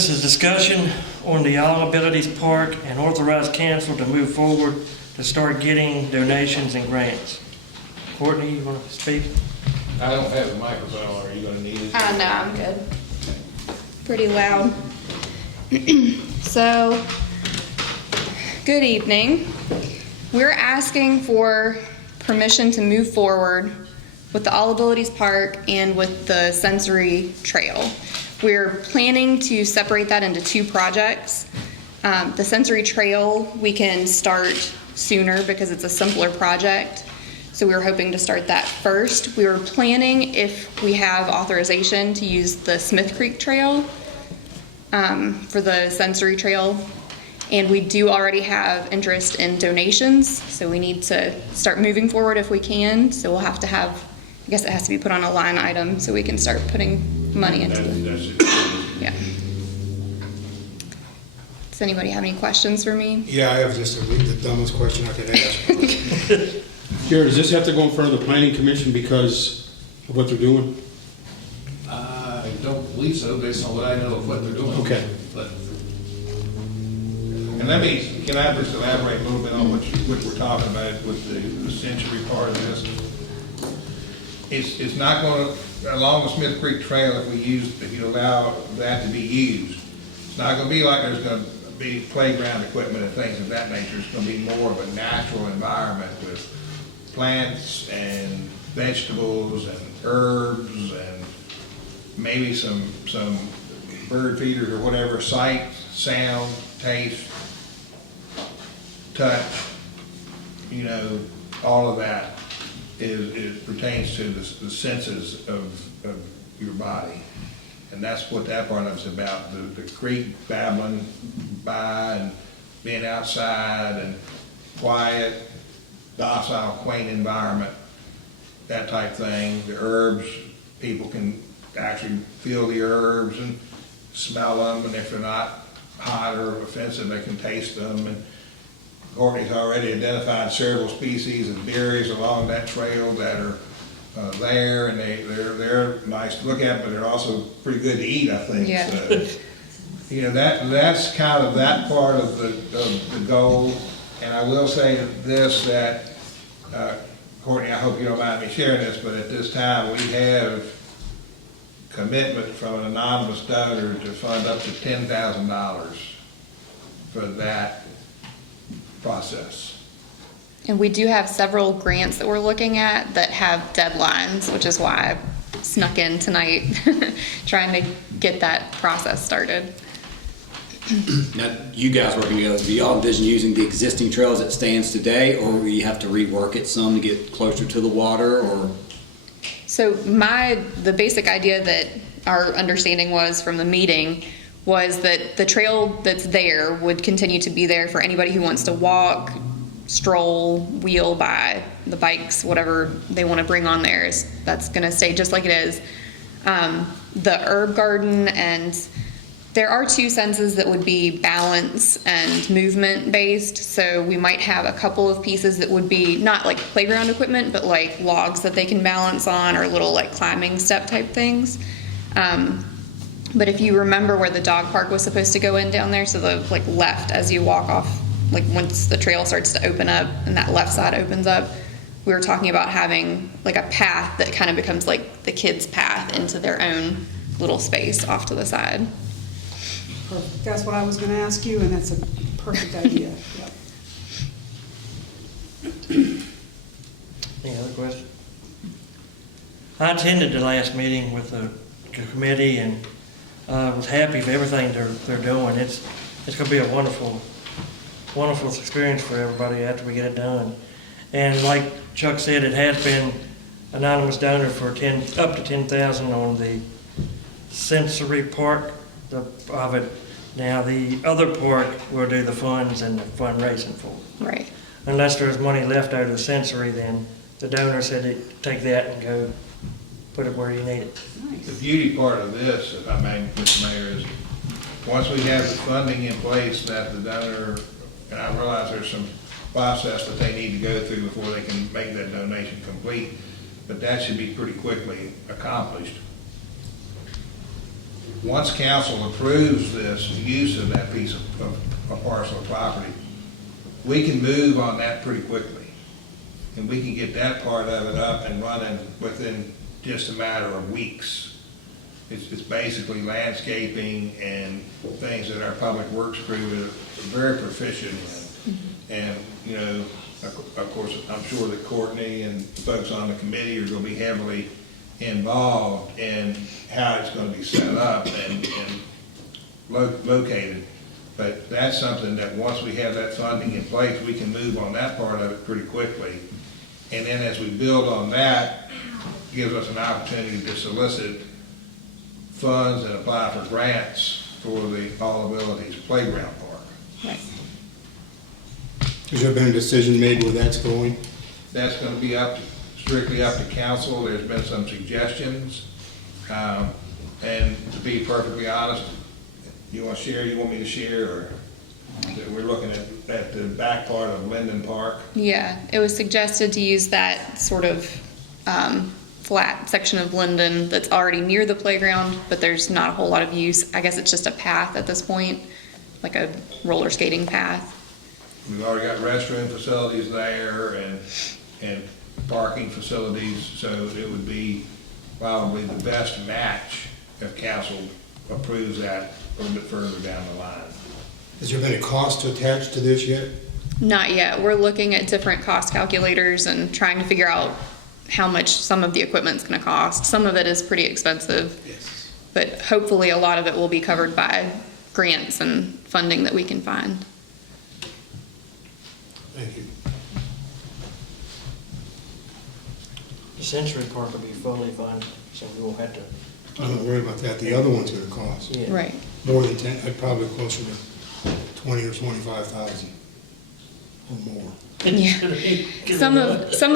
business is discussion on the All Abilities Park and authorize council to move forward to start getting donations and grants. Courtney, you want to speak? I don't have a microphone. Are you going to need it? No, I'm good. Pretty loud. So, good evening. We're asking for permission to move forward with the All Abilities Park and with the sensory trail. We're planning to separate that into two projects. The sensory trail we can start sooner because it's a simpler project. So we were hoping to start that first. We were planning, if we have authorization, to use the Smith Creek Trail for the sensory trail. And we do already have interest in donations, so we need to start moving forward if we can. So we'll have to have, I guess it has to be put on a line item so we can start putting money into it. Yeah. Does anybody have any questions for me? Yeah, I have just the dumbest question I could ask. Jared, does this have to go in front of the planning commission because of what they're doing? I don't believe so, based on what I know of what they're doing. Okay. But, and can I just elaborate a little bit on what we're talking about with the sensory part of this? It's not going to, along the Smith Creek Trail, if you allow that to be used, it's not going to be like there's going to be playground equipment and things of that nature. It's going to be more of a natural environment with plants and vegetables and herbs and maybe some bird feeders or whatever, sight, sound, taste, touch, all of that is pertains to the senses of your body. And that's what that part of it's about. The creek babbling by and being outside and quiet, docile, quaint environment, that type thing. The herbs, people can actually feel the herbs and smell them, and if they're not hot or offensive, they can taste them. And Courtney's already identified several species of berries along that trail that are there, and they're nice to look at, but they're also pretty good to eat, I think. Yeah. So, that's kind of that part of the goal. And I will say this, that Courtney, I hope you don't mind me sharing this, but at this time we have commitment from an anonymous donor to fund up to $10,000 for that process. And we do have several grants that we're looking at that have deadlines, which is why I snuck in tonight trying to get that process started. Now, you guys working together, do y'all envision using the existing trail as it stands today, or will you have to rework it some to get closer to the water, or? So the basic idea that our understanding was from the meeting was that the trail that's there would continue to be there for anybody who wants to walk, stroll, wheel by, the bikes, whatever they want to bring on there. That's going to stay just like it is. The herb garden, and there are two senses that would be balance and movement based. So we might have a couple of pieces that would be not like playground equipment, but like logs that they can balance on, or little like climbing step type things. But if you remember where the dog park was supposed to go in down there, so the like left as you walk off, like once the trail starts to open up and that left side opens up, we were talking about having like a path that kind of becomes like the kids' path into their own little space off to the side. Perfect. That's what I was going to ask you, and that's a perfect idea. Yep. Any other questions? I attended the last meeting with the committee and was happy with everything they're doing. It's going to be a wonderful experience for everybody after we get it done. And like Chuck said, it has been anonymous donor for up to $10,000 on the sensory part of it. Now the other part we'll do the funds and the fundraising for. Right. Unless there's money left out of the sensory, then the donor said to take that and go put it where you need it. Nice. The beauty part of this, if I may, Mr. Mayor, is once we have the funding in place that the donor, and I realize there's some process that they need to go through before they can make that donation complete, but that should be pretty quickly accomplished. once council approves this use of that piece of a parcel of property, we can move on that pretty quickly. And we can get that part of it up and running within just a matter of weeks. It's basically landscaping and things that our public works crew is very proficient in. And, you know, of course, I'm sure that Courtney and folks on the committee are gonna be heavily involved in how it's gonna be set up and located. But that's something that once we have that funding in place, we can move on that part of it pretty quickly. And then as we build on that, gives us an opportunity to solicit funds and apply for grants for the All Abilities Playground Park. Right. Has there been a decision made where that's going? That's gonna be strictly up to council. There's been some suggestions. And to be perfectly honest, you want me to share, or we're looking at the back part of Linden Park? Yeah, it was suggested to use that sort of flat section of Linden that's already near the playground, but there's not a whole lot of use. I guess it's just a path at this point, like a roller skating path. We've already got restroom facilities there and parking facilities, so it would be probably the best match if council approves that a little bit further down the line. Has there been a cost attached to this yet? Not yet. We're looking at different cost calculators and trying to figure out how much some of the equipment's going to cost. Some of it is pretty expensive, Yes. but hopefully a lot of it will be covered by grants and funding that we can find. Thank you. The Century Park will be fully funded, so we won't have to. I'm not worried about that. The other one's gonna cost Yeah. Right. more than 10, I'd probably closer to 20 or 25,000 or more. Yeah. Some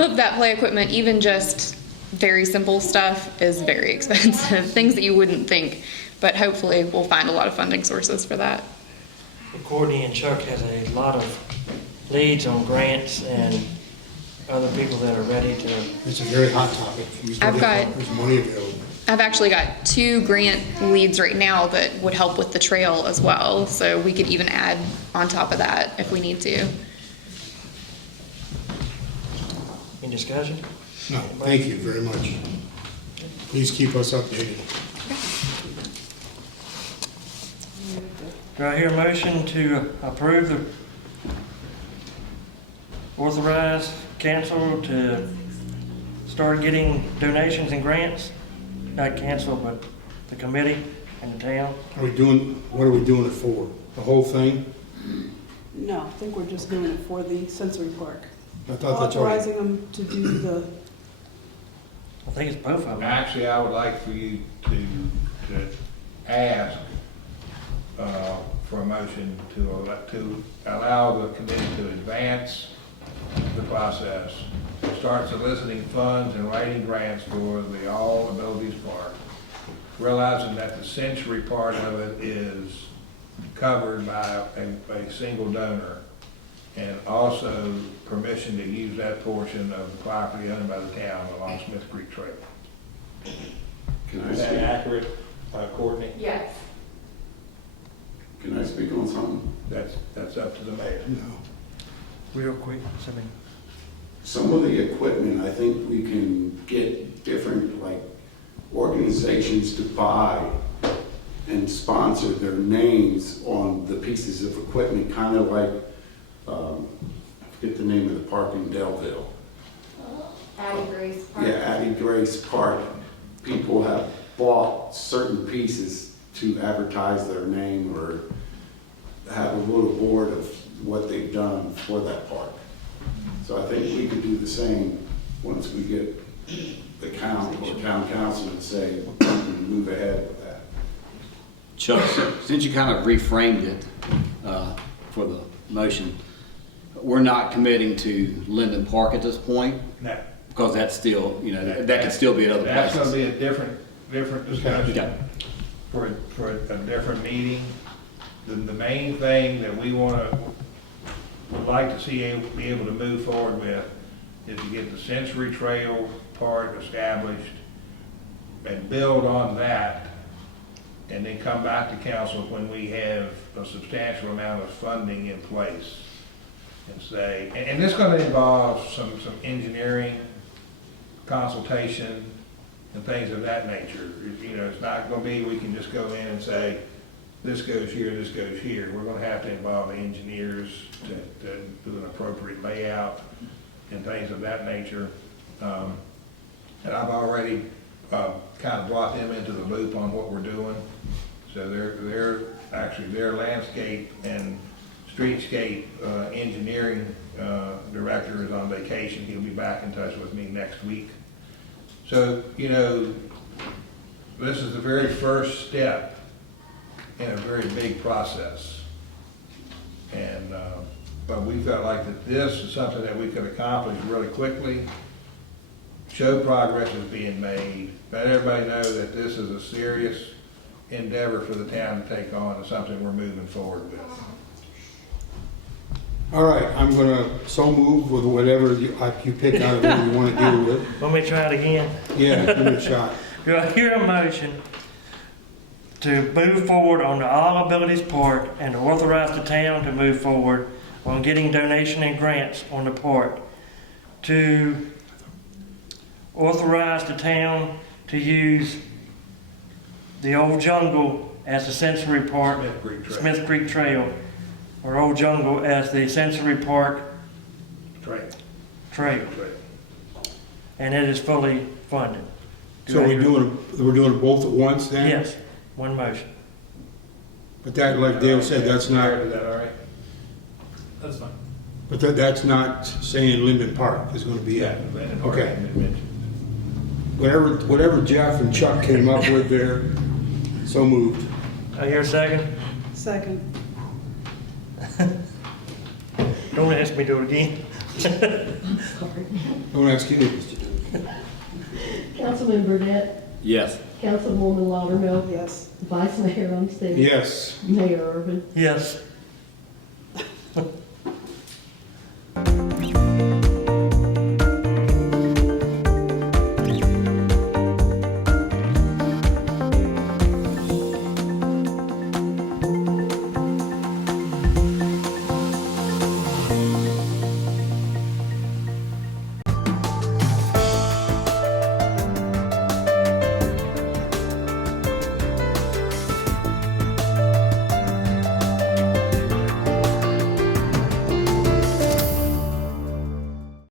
of that play equipment, even just very simple stuff, is very expensive. Things that you wouldn't think, but hopefully we'll find a lot of funding sources for that. Courtney and Chuck has a lot of leads on grants and other people that are ready to. It's a very hot topic. There's money available. I've actually got 2 grant leads right now that would help with the trail as well, so we could even add on top of that if we need to. Any discussion? No, thank you very much. Please keep us updated. Do I hear a motion to approve the authorize council to start getting donations and grants? Not council, but the committee and the town. What are we doing it for? The whole thing? No, I think we're just doing it for the sensory park. I thought that's already. Authorizing them to do the, I think it's both of them. Actually, I would like for you to ask for a motion to allow the committee to advance the process, start soliciting funds and writing grants for the All Abilities Park, realizing that the Century part of it is covered by a single donor, and also permission to use that portion of the property owned by the town along Smith Creek Trail. Can I Is that speak, accurate, Courtney? Yes. can I speak on something? That's up to the mayor. No. Real quick, something. Some of the equipment, I think we can get different, like, organizations to buy and sponsor their names on the pieces of equipment, kind of like, I forget the name of the park in Delville. Addie Grace Park. Yeah, Addie Grace Park. People have bought certain pieces to advertise their name or have a little board of what they've done for that park. So I think we could do the same once we get the town council to say, move ahead with that. Chuck, since you kind of reframed it for the motion, we're not committing to Linden Park at this point, Now, because that's still, you know, that could still be at other that's gonna places. be a different discussion Okay. for a different meeting. The main thing that we would like to see be able to move forward with is to get the Century Trail part established and build on that and then come back to council when we have a substantial amount of funding in place. And say, and this is gonna involve some engineering consultation and things of that nature. You know, it's not gonna be, we can just go in and say, this goes here, this goes here. We're gonna have to involve the engineers to do an appropriate layout and things of that nature. And I've already kind of brought them into the loop on what we're doing. So their landscape and streetscape engineering director is on vacation. He'll be back in touch with me next week. So, you know, this is the very first step in a very big process. And, but we felt like that this is something that we could accomplish really quickly, show progress is being made, let everybody know that this is a serious endeavor for the town to take on and something we're moving forward with. All right, I'm gonna so move with whatever you pick out of what you want to deal with. Want me to try it again? Yeah, give it a shot. Do I hear a motion to move forward on the All Abilities Park and to authorize the town to move forward on getting donation and grants on the park, to authorize the town to use the old jungle as the sensory park, Smith Creek Trail, or old jungle as the sensory park trail, and it is fully funded. So we're doing it both at once then? Yes, one motion. But that, like Dale said, that's not, Is that all right? That's fine. but that's not saying Linden Park is gonna be it. Okay. Whatever Jeff and Chuck came up with there, so moved. I hear a second. Second. Don't ask me to do it again. Don't ask you to do it. Councilman Burdette, Yes. Councilwoman Laudermilk, Yes. Vice Mayor Umstead. Yes. Mayor Irvin. Yes.